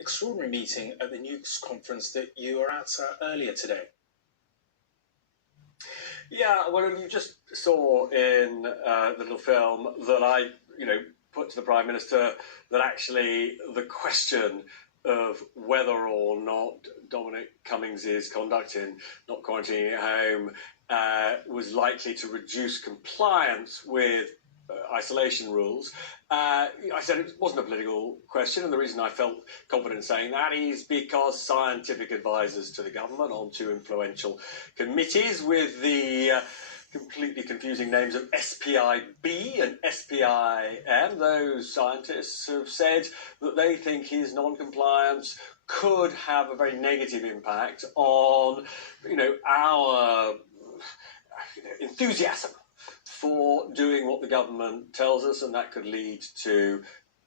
extraordinary meeting at the news conference that you were at earlier today. Yeah, well, you just saw in the little film that I, put to the Prime Minister that actually the question of whether or not Dominic Cummings' conduct in not quarantining at home was likely to reduce compliance with isolation rules. I said it wasn't a political question, and the reason I felt confident in saying that is because scientific advisors to the government on two influential committees with the completely confusing names of SPIB and SPIM, those scientists have said that they think his non-compliance could have a very negative impact on, our enthusiasm for doing what the government tells us, and that could lead to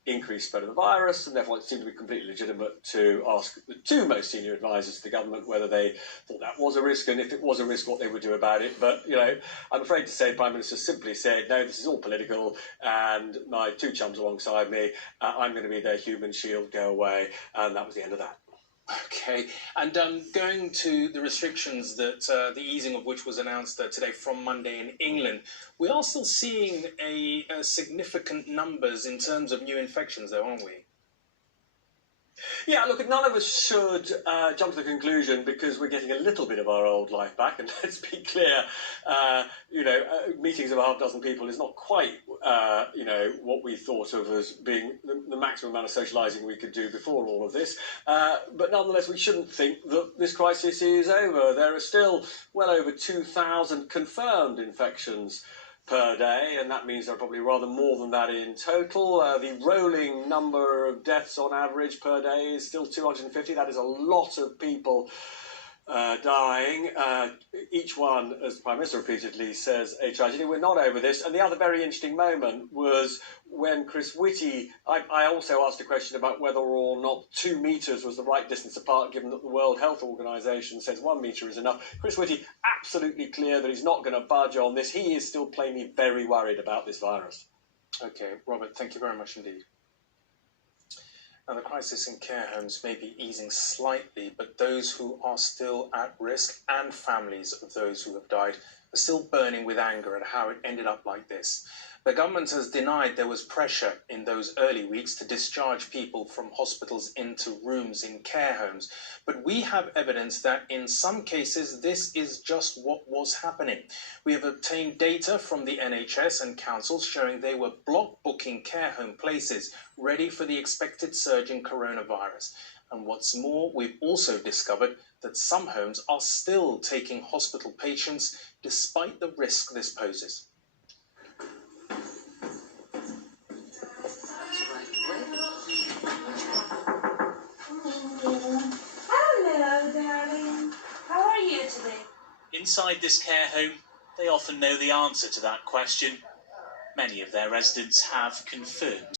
increased spread of the virus, and therefore it seemed to be completely legitimate to ask the two most senior advisors to the government whether they thought that was a risk, and if it was a risk, what they would do about it. But, I'm afraid to say the Prime Minister simply said, no, this is all political, and my two chums alongside me, I'm going to be their human shield, go away, and that was the end of that. Okay, and going to the restrictions that the easing of which was announced today from Monday in England, we are still seeing a significant numbers in terms of new infections, though, aren't we? Yeah, look, none of us should jump to the conclusion because we're getting a little bit of our old life back, and let's be clear, meetings of a half dozen people is not quite, what we thought of as being the maximum amount of socialising we could do before all of this. But nonetheless, we shouldn't think that this crisis is over. There are still well over 2,000 confirmed infections per day, and that means there are probably rather more than that in total. The rolling number of deaths on average per day is still 250. That is a lot of people dying. Each one, as the Prime Minister repeatedly says, a tragedy. We're not over this. And the other very interesting moment was when Chris Whitty, I also asked a question about whether or not 2 metres was the right distance apart, given that the World Health Organization says 1 metre is enough. Chris Whitty, absolutely clear that he's not going to budge on this. He is still plainly very worried about this virus. Okay, Robert, thank you very much indeed. Now, the crisis in care homes may be easing slightly, but those who are still at risk and families of those who have died are still burning with anger at how it ended up like this. The government has denied there was pressure in those early weeks to discharge people from hospitals into rooms in care homes. But we have evidence that in some cases this is just what was happening. We have obtained data from the NHS and councils showing they were block booking care home places ready for the expected surge in coronavirus. And what's more, we've also discovered that some homes are still taking hospital patients despite the risk this poses. Hello, darling. How are you today? Inside this care home, they often know the answer to that question. Many of their residents have confirmed